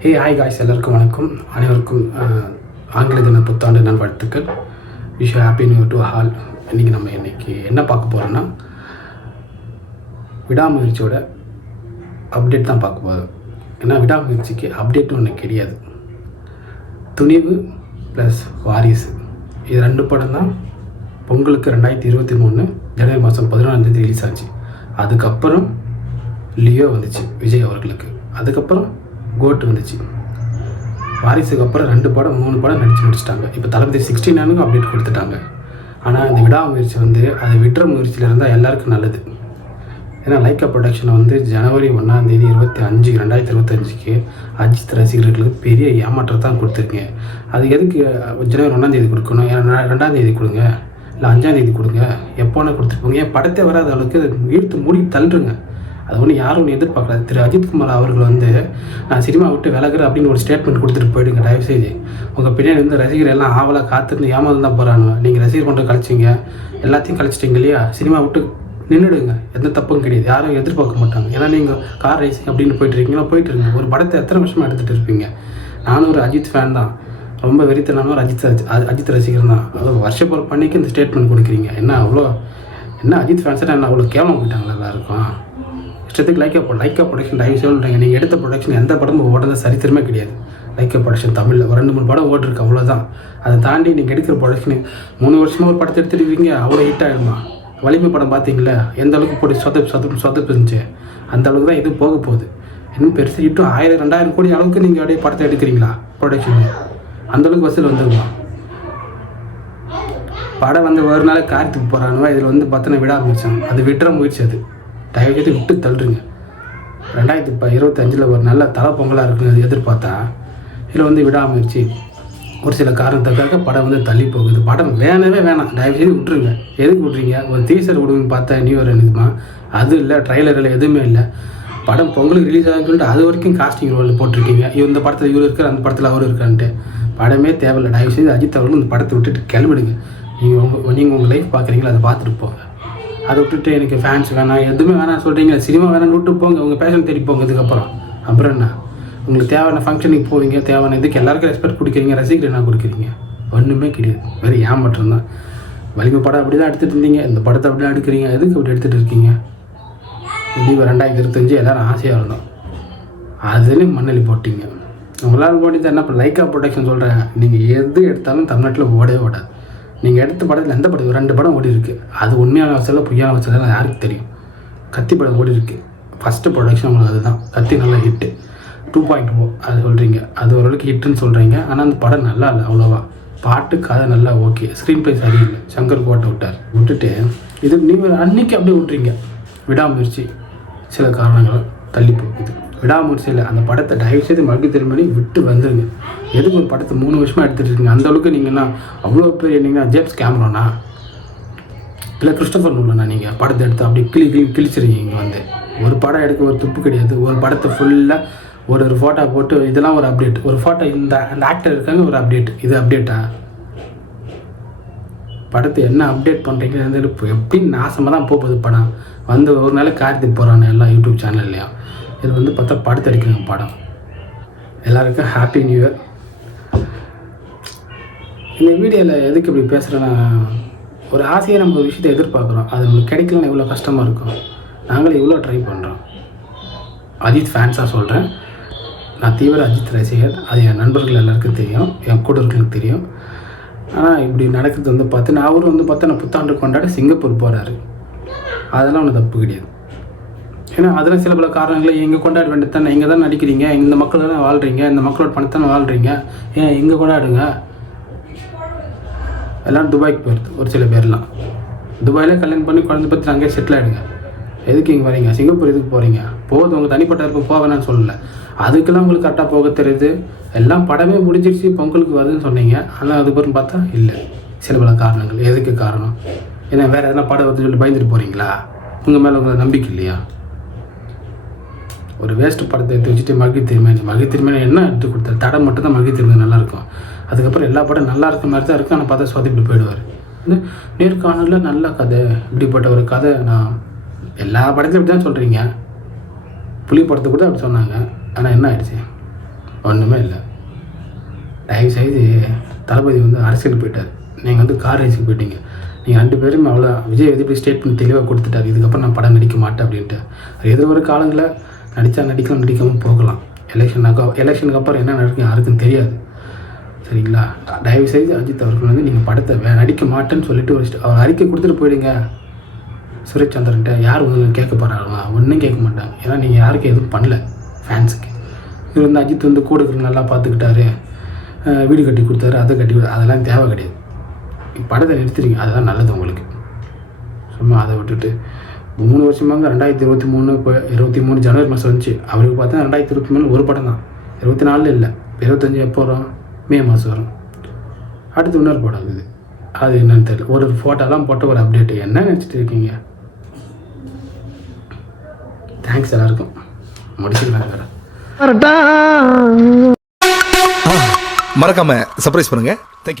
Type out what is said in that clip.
Hi guys, எல்லாருக்கும் வணக்கம். அனைவருக்கும் ஆங்கில தின புத்தாண்டு நல்வாழ்த்துக்கள். Wish happy new to all. இன்றைக்கி நம்ம என்ன பார்க்க போகிறோன்னா, விடாமுயற்சியோட அப்டேட் தான் பார்க்க போகிறோம். ஏன்னா விடாமுயற்சிக்கு அப்டேட்னு ஒன்று கிடையாது. துணிவு ப்ளஸ் வாரிசு, இது 2 படம் தான் பொங்கலுக்கு 2023 ஜனவரி மாதம் 14 ரிலீஸ் ஆச்சு. அதுக்கப்புறம் லியோ வந்துச்சு விஜய் அவர்களுக்கு. அதுக்கப்புறம் கோட் வந்துச்சு. வாரிசுக்கு அப்புறம் 2 படம் 3 படம் நடித்து முடிச்சிட்டாங்க. இப்போ தளபதி 69க்கும் அப்டேட் கொடுத்துட்டாங்க. ஆனால் இந்த விடாமுயற்சி அதை விடுற முயற்சியில் இருந்தால் எல்லாருக்கும் நல்லது. ஏன்னா லைக்கா ப்ரொடக்ஷன் ஜனவரி 1 2025 அஜித் ரசிகர்களுக்கு பெரிய ஏமாற்றத்தான் கொடுத்துருக்கீங்க. அது எதுக்கு ஜனவரி 1 கொடுக்கணும்? ஏன்னா 2 கொடுங்க, இல்லை 5 கொடுங்க, எப்போனா கொடுத்துருப்போங்க. ஏன் படத்தை வராத அளவுக்கு இழுத்து மூடி தள்ளுருங்க. அது ஒன்று யாரும் எதிர்பார்க்கல. திரு அஜித்குமார் அவர்கள் நான் சினிமா விட்டு விலகுறேன் அப்படின்னு ஒரு ஸ்டேட்மெண்ட் கொடுத்துட்டு போயிடுங்க. தயவுசெய்து உங்கள் பின்னாடி ரசிகர் எல்லாம் ஆவலாக காத்துட்டு ஏமாந்து தான் போகிறானு. நீங்கள் ரசிகர் பண்ணுற கழிச்சிங்க, எல்லாத்தையும் கழிச்சிட்டிங்க இல்லையா? சினிமா விட்டு நின்றுடுங்க, எந்த தப்பும் கிடையாது. யாரும் எதிர்பார்க்க மாட்டாங்க. ஏன்னா நீங்கள் கார் ரேசிங் அப்படின்னு போயிட்டு இருங்க. ஒரு படத்தை எத்தனை வருஷமாக எடுத்துகிட்டு இருப்பீங்க. நானும் ஒரு அஜித் ஃபேன் தான், ரொம்ப வெறித்தனான ஒரு அஜித் ரசிகர் தான். வருஷப்போர் பண்ணிக்கு இந்த ஸ்டேட்மெண்ட் கொடுக்குறீங்க. என்ன அஜித் ஃபேன்ஸை என்ன அவ்வளோ கேவலம் போயிட்டாங்களா எல்லாருக்கும்? இஷ்டத்துக்கு லைக்கா ப்ரொடக்ஷன் தயவு சொல்கிறீங்க. நீங்கள் எடுத்த ப்ரொடக்ஷன் எந்த படமும் ஓடுறது சரித்திரமே கிடையாது. லைக்கா ப்ரொடக்ஷன் தமிழில் 2-3 படம் ஓடிருக்கு, அவ்வளோதான். அதை தாண்டி நீங்கள் எடுக்கிற ப்ரொடக்ஷனு 3 வருஷமாக ஒரு படத்தை எடுத்துருக்கீங்க, அவ்வளோ ஹிட் ஆகிடுமா? வலிமை படம் பார்த்தீங்களா, எந்த அளவுக்கு போட்டு சொதப்பு இருந்துச்சு, அந்த அளவுக்கு தான் இது போக போகுது. இன்னும் பெருசு ஹிட்டும் 1000-2000 கோடி அளவுக்கு நீங்கள் அப்படியே படத்தை எடுக்கிறீங்களா? ப்ரொடக்ஷன் அந்தளவுக்கு வசூல் வந்துருமா? படம் ஒரு நாள் கார்த்திக் போகிறானுவா, இதில் பார்த்தோன்னா விடாமுயற்சி. அது விட்டுற முயற்சி. அது தயவுசெய்து விட்டு தள்ளுருங்க. 2025 ஒரு நல்ல தலை பொங்கலாக இருக்குன்னு எதிர்பார்த்தா இதில் விடாமுயற்சி ஒரு சில காரணத்துக்காக படம் தள்ளி போகுது. படம் வேணவே வேணாம், தயவுசெய்து விட்டுருங்க. எதுக்கு விட்றீங்க? ஒரு டீசர் விடுங்கன்னு பார்த்தா நியூ இயர் எனக்குமா? அது இல்லை, ட்ரைலரில் எதுவுமே இல்லை. படம் பொங்கலுக்கு ரிலீஸ் ஆகுன்னு சொல்லிட்டு அது வரைக்கும் காஸ்டிங் ரோல் போட்டிருக்கீங்க. இந்த படத்தில் இவர் இருக்கார், அந்த படத்தில் அவர் இருக்கான்ட்டு. படமே தேவையில்லை. தயவுசெய்து அஜித் அவர்களும் இந்த படத்தை விட்டுட்டு கிளம்பிடுங்க. நீங்கள் உங்கள் லைஃப் பார்க்குறீங்களா, அதை பார்த்துட்டு போங்க. அதை விட்டுட்டு எனக்கு ஃபேன்ஸ் வேணாம், எதுவுமே வேணாம் சொல்கிறீங்க. சினிமா வேணான்னு விட்டு போங்க, உங்கள் பேஷன் தேடி போங்க. அப்புறம் என்ன? உங்களுக்கு தேவையான ஃபங்க்ஷனுக்கு போவீங்க, தேவையான இதுக்கு எல்லாருக்கும் ரெஸ்பெக்ட் கொடுக்குறீங்க, ரசிகர் என்ன கொடுக்குறீங்க? ஒன்றுமே கிடையாது, வேறு ஏமாற்றம் தான். வலிமை படம் அப்படி தான் எடுத்துகிட்டு இருந்தீங்க, இந்த படத்தை அப்படி தான் எடுக்கிறீங்க. எதுக்கு அப்படி எடுத்துகிட்டு இருக்கீங்க? இப்படி 2025 எல்லோரும் ஆசையாக இருந்தோம், அதுலேயும் மண்ணலி போட்டிங்க. உங்களால் போட்டு என்ன இப்போ லைக்கா ப்ரொடக்ஷன் சொல்கிறேன். நீங்கள் எது எடுத்தாலும் தமிழ்நாட்டில் ஓடவே ஓடாது. நீங்கள் எடுத்த படத்தில் எந்த படம் 2 படம் ஓடி இருக்குது. அது உண்மையான வசதியில் பொய்யான வசதியில் யாருக்கு தெரியும்? கத்தி படம் ஓடி இருக்குது, ஃபஸ்ட்டு ப்ரொடக்ஷன் உங்களுக்கு அதுதான். கத்தி நல்லா ஹிட்டு 2.0 அது சொல்கிறீங்க, அது ஓரளவுக்கு ஹிட்டுன்னு சொல்கிறீங்க. ஆனால் அந்த படம் நல்லா இல்லை அவ்வளோவா. பாட்டு கதை நல்லா ஓகே, ஸ்க்ரீன் ப்ளே சரியில்லை. சங்கர் கோட்டை விட்டுட்டு இது நீங்கள் அன்றைக்கி அப்படியே விட்றீங்க. விடாமுயற்சி சில காரணங்கள் தள்ளி போகுது. விடாமுயற்சியில் அந்த படத்தை தயவுசெய்து மறுபடியும் திரும்பி விட்டு வந்துடுங்க. எதுக்கு ஒரு படத்தை 3 வருஷமாக எடுத்துகிட்டு இருக்கீங்க? அந்தளவுக்கு நீங்கன்னா அவ்வளோ பெரிய நீங்கள் ஜேம்ஸ் கேமரோனா இல்லை கிறிஸ்டோஃபர் நோலனா? நீங்கள் படத்தை எடுத்து அப்படி கிழிச்சிருக்கீங்க. ஒரு படம் எடுக்க ஒரு துப்பு கிடையாது. ஒரு படத்தை ஃபுல்லாக ஒரு ஃபோட்டோ போட்டு இதெல்லாம் ஒரு அப்டேட், ஒரு ஃபோட்டோ அந்த ஆக்டர் இருக்காங்க ஒரு அப்டேட், இது அப்டேட்டா? படத்தை என்ன அப்டேட் பண்ணுறீங்க? எப்படி நாசமாக தான் போகுது படம். ஒரு நாள் கார்த்திக் போகிறானே எல்லா யூடியூப் சேனல்லையும். இது பார்த்தா படத்தை எடுக்கிறாங்க படம். எல்லாருக்கும் ஹாப்பி நியூ இயர். இந்த வீடியோவில் எதுக்கு இப்படி பேசுகிறேன்னா, ஒரு ஆசையை நம்ம ஒரு விஷயத்தை எதிர்பார்க்குறோம், அது நமக்கு கிடைக்கலன்னு எவ்வளோ கஷ்டமாக இருக்கும். நாங்களும் எவ்வளோ ட்ரை பண்ணுறோம். அஜித் ஃபேன்ஸாக சொல்கிறேன், நான் தீவிர அஜித் ரசிகர். அது என் நண்பர்கள் எல்லாருக்கும் தெரியும், என் கூட இருக்கிறவங்களுக்கு தெரியும். ஆனால் இப்படி நடக்கிறது பார்த்தீங்கன்னா, அவரும் பார்த்தா நான் புத்தாண்டு கொண்டாட சிங்கப்பூர் போகிறாரு. அதெல்லாம் ஒன்றும் தப்பு கிடையாது. ஏன்னா அதெல்லாம் சில பல காரணங்களை எங்கே கொண்டாட வேண்டியது தானே. இங்கே தான் நடிக்கிறீங்க, இந்த மக்கள் தானே வாழ்கிறீங்க, இந்த மக்களோட பணத்தானே வாழ்கிறீங்க, ஏன் இங்கே கொண்டாடுங்க. எல்லாம் துபாய்க்கு போயிடுது. ஒரு சில பேர்லாம் துபாயில் கல்யாணம் பண்ணி குழந்தை பற்றி அங்கேயே செட்டில் ஆகிடுங்க. எதுக்கு இங்கே வரீங்க? சிங்கப்பூர் எதுக்கு போகிறீங்க? போகுது, உங்கள் தனிப்பட்ட இருப்ப போவேன்னு சொல்லலை. அதுக்கெல்லாம் உங்களுக்கு கரெக்டாக போக தெரியுது. எல்லாம் படமே முடிஞ்சிருச்சு, பொங்கலுக்கு வருதுன்னு சொன்னீங்க. ஆனால் அதுக்கப்புறம் பார்த்தா இல்லை, சில பல காரணங்கள். எதுக்கு காரணம்? ஏன்னா வேறு எதனா படம் வந்து சொல்லி பயந்துட்டு போகிறீங்களா? உங்கள் மேலே உங்களுக்கு நம்பிக்கை இல்லையா? ஒரு வேஸ்ட்டு படத்தை எடுத்து வச்சுட்டு மகி திருமணி என்ன எடுத்து கொடுத்தாரு? தடை மட்டும் தான் மகி திருமணி நல்லாயிருக்கும். அதுக்கப்புறம் எல்லா படம் நல்லா இருக்க மாதிரி தான் இருக்குது. ஆனால் பார்த்தா சொதப்பிட்டு போயிடுவார். நேர்காணலில் நல்ல கதை, இப்படிப்பட்ட ஒரு கதை. நான் எல்லா படத்துலையும் இப்படி தான் சொல்கிறீங்க. புலி படத்தை கூட அப்படி சொன்னாங்க. ஆனால் என்ன ஆயிடுச்சு? ஒன்றுமே இல்லை. தயவுசெய்து தளபதி வந்து அரசியல் போயிட்டார், நீங்கள் வந்து கார் ரேஸுக்கு போயிட்டீங்க. நீங்கள் 2 பேரும் அவ்வளோ விஜய் எதிர்ப்பு ஸ்டேட்மெண்ட் தெளிவாக கொடுத்துட்டார், இதுக்கப்புறம் நான் படம் நடிக்க மாட்டேன் அப்படின்ட்டு. அது எதிர்வர காலங்களில் நடித்தா நடிக்கலாம், நடிக்காமல் போகலாம். எலெக்ஷனுக்கு அப்புறம் என்ன நடக்கும் யாருக்கும் தெரியாது. சரிங்களா? தயவுசெய்து அஜித் அவர்கள் வந்து நீங்கள் படத்தை நடிக்க மாட்டேன்னு சொல்லிட்டு அவர் அறிக்கை கொடுத்துட்டு போயிடுங்க. சுரேஷ் சந்திரன்ட்ட யார் உங்களுக்கு கேட்க போகிறாங்க? ஒன்றும் கேட்க மாட்டாங்க. ஏன்னா நீங்கள் யாருக்கும் எதுவும் பண்ணல ஃபேன்ஸுக்கு. இது வந்து அஜித் வந்து கூட இருக்கிற நல்லா பார்த்துக்கிட்டாரு, வீடு கட்டி கொடுத்தாரு, அதை கட்டி அதெல்லாம் தேவை கிடையாது. படத்தை நிறுத்துறீங்க, அதுதான் நல்லது உங்களுக்கு. சும்மா அதை விட்டுட்டு 3 வருஷமாக 2023 இப்போ 23 ஜனவரி மாதம் வந்துச்சு. அவருக்கு பார்த்தா 2023 ஒரு படம் தான், 24 இல்லை, 25 எப்போ வரும்? மே மாதம் வரும். அடுத்து இன்னொரு படம் இருக்குது, அது என்னன்னு தெரியல. ஒரு ஃபோட்டோலாம் போட்ட ஒரு அப்டேட்டு. என்ன நினச்சிட்டு இருக்கீங்க? தேங்க்ஸ் எல்லாருக்கும். முடிச்சுக்கலாம் வேறு. மறக்காம சர்ப்ரைஸ் பண்ணுங்க. தேங்க்யூ.